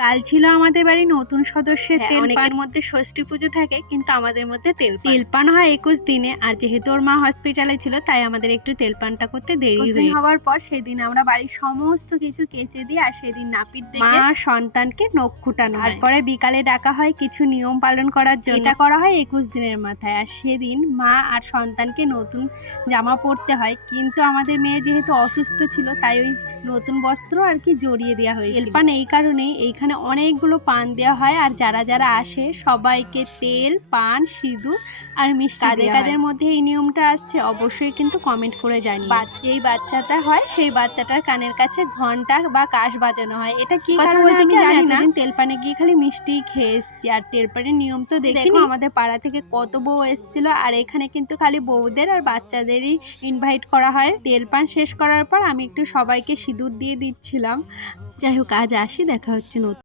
কাল ছিল আমাদের বাড়ি নতুন সদস্যের অনেকের মধ্যে ষষ্ঠী পুজো থাকে, কিন্তু আমাদের মধ্যে তেলপান হয় 21 দিনে। আর যেহেতু ওর মা হসপিটালে ছিল, তাই আমাদের একটু তেলপানটা করতে দেরি হওয়ার পর সেদিন আমরা বাড়ির সমস্ত কিছু কেচে দিই। আর সেদিন নাপিত দেখে মা সন্তানকে নখ খুঁটানো হয়। তারপরে বিকালে ডাকা হয় কিছু নিয়ম পালন করার জন্য। এটা করা হয় 21 দিনের মাথায়। আর সেদিন মা আর সন্তানকে নতুন জামা পরতে হয়, কিন্তু আমাদের মেয়ে যেহেতু অসুস্থ ছিল, তাই ওই নতুন বস্ত্র আর কি জড়িয়ে দেওয়া হয়েছিল। তেলপান এই কারণেই, এইখানে অনেকগুলো পান দেওয়া হয়, আর যারা যারা আসে সবাইকে তেল, পান, সিঁদুর আর মিষ্টি দেওয়া হয়। কাদের মধ্যে এই নিয়মটা আসছে অবশ্যই কিন্তু কমেন্ট করে জানিয়ে। যেই বাচ্চাটা হয় সেই বাচ্চাটার কানের কাছে ঘন্টা বা কাশ বাজানো হয়। এটা কি কথা বলতে আমি জানি না। তেলপানে গিয়ে খালি মিষ্টি খেয়ে এসেছি, আর তেলপানের নিয়ম তো দেখো আমাদের পাড়া থেকে কত বউ এসেছিল। আর এখানে কিন্তু খালি বউদের আর বাচ্চাদেরই ইনভাইট করা হয়। তেলপান শেষ করার পর আমি একটু সবাইকে সিঁদুর দিয়ে দিচ্ছিলাম। যাই হোক, আজ আসি, দেখা হচ্ছে নতুন